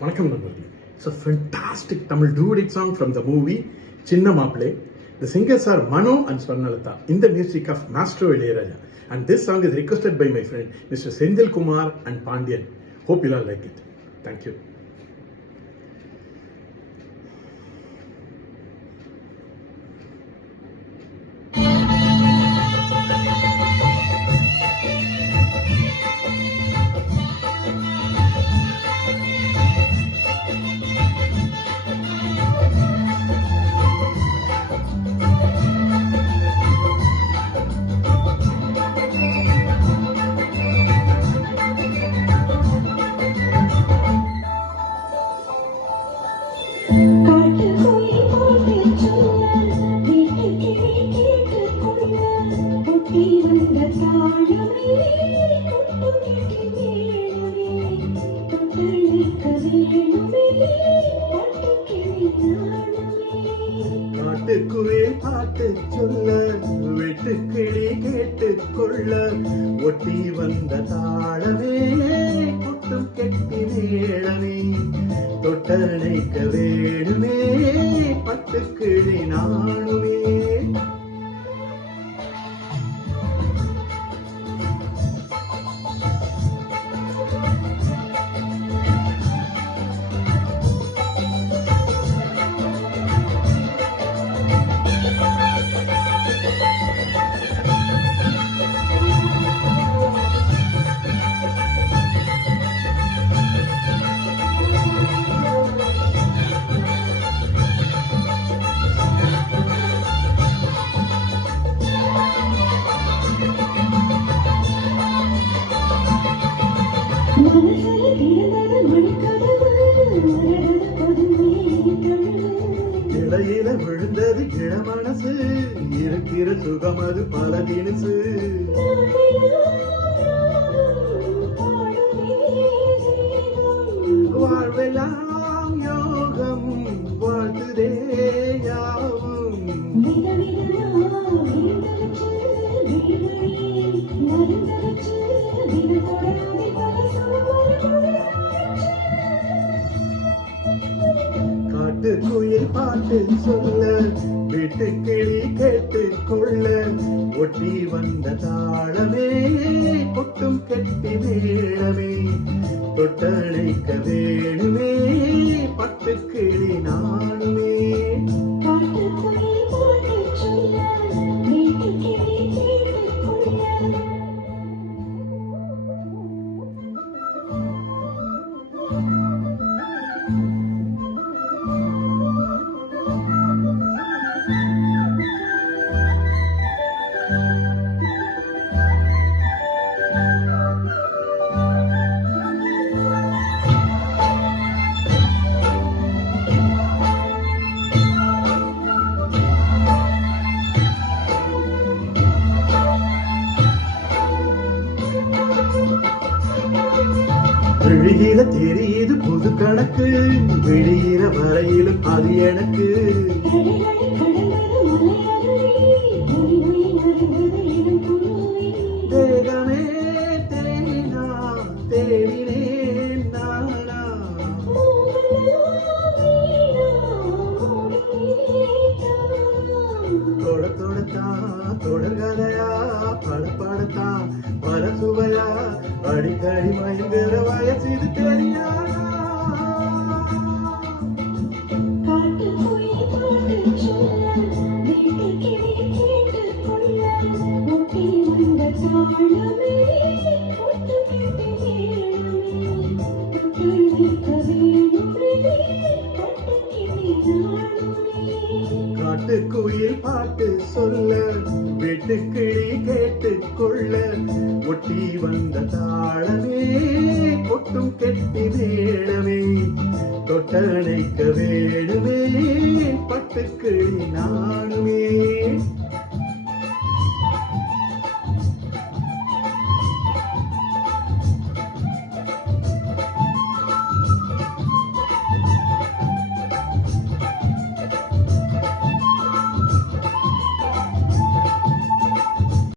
வணக்கம் நண்பர்களே. It's a fantastic Tamil duet song from the movie Chinna Maappile. The singers are Mano and Swarnalatha in the music of Maestro Ilayaraja. And this song is requested by my friend Mr. Senthil Kumar and Pandian. Hope you all like it. Thank you. காட்டுக்குயில் பாட்டு சொல்ல வெட்டுக்கிளி கேட்டுக் கொள்ள ஒட்டி வந்த தாளமே கொட்டும் கெட்டி மேளமே தொட்டணைக்க வேணுமே பட்டுக்கிளி நானுமே. இலையில விழுந்தது இள மனசு இருக்கிற சுகம் அது பல தினசு. வாழ்வெல்லாம் யோகம் வாழ்த்துதே யாவும் காட்டுக்குயில் பாட்டு சொல்ல வீட்டுக்கிளி கேட்டுக் கொள்ள ஒட்டி வந்த தாளமே கொட்டும் கெட்டி மேளமே தொட்டணைக்க வேணுமே பட்டுக்கிளி நானுமே. விழியில தெரியுது புது கணக்கு வெளியிற வரையிலும் அது எனக்கு. தேகமே தேனா தேடினேன் நானா தொட தொடத்தான் தொடர்கதையா படப்படத்தான் பல சுவையா அடிக்கடி மயங்குற வயசு இது தெரியாதா. காட்டுக்குயில் பாட்டு சொல்ல வெட்டுக்கிளி கேட்டுக் கொள்ள ஒட்டி வந்த தாளமே கொட்டும் கெட்டி மேளமே தொட்டணைக்க வேணுமே பட்டுக்கிளி நானுமே.